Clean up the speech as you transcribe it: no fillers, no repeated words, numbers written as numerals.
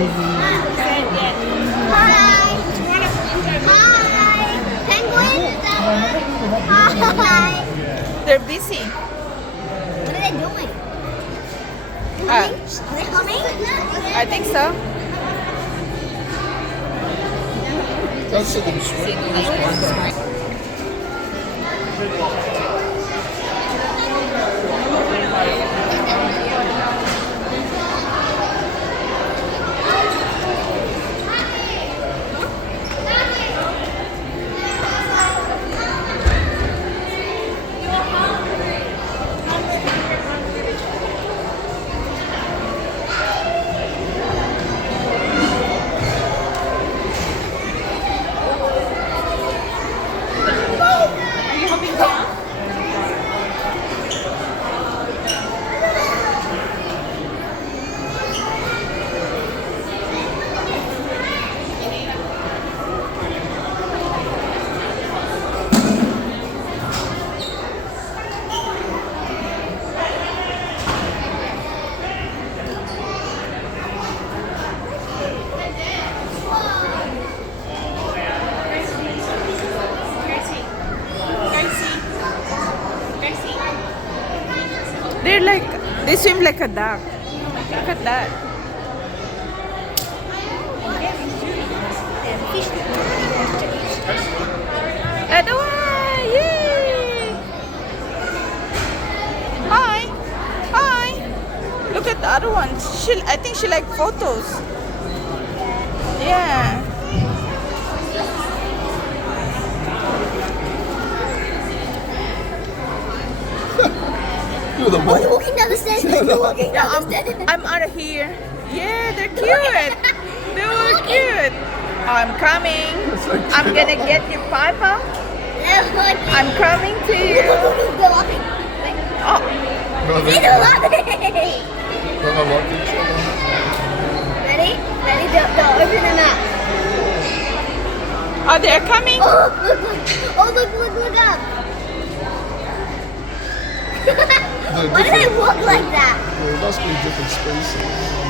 Hi. Penguin. Hi. They're busy. What are they doing? Uh, Are they humming? I think so. That's a good swing. They're like, they swim like a duck. Look at that. Edward, yay! Hi, hi. Look at the other one. I think she like photos. Yeah. You're the Oh, you're one. walking down the stairs. You're walking down the stairs. I'm out of here. Yeah, they're cute. They were cute. I'm coming. I'm gonna get you, Papa. I'm coming to you. They're laughing. Oh, They're laughing. Ready? Ready? Don't open them up. oh, they're coming. Oh, look. Oh, look up. Why do they walk like that? There must be different spaces.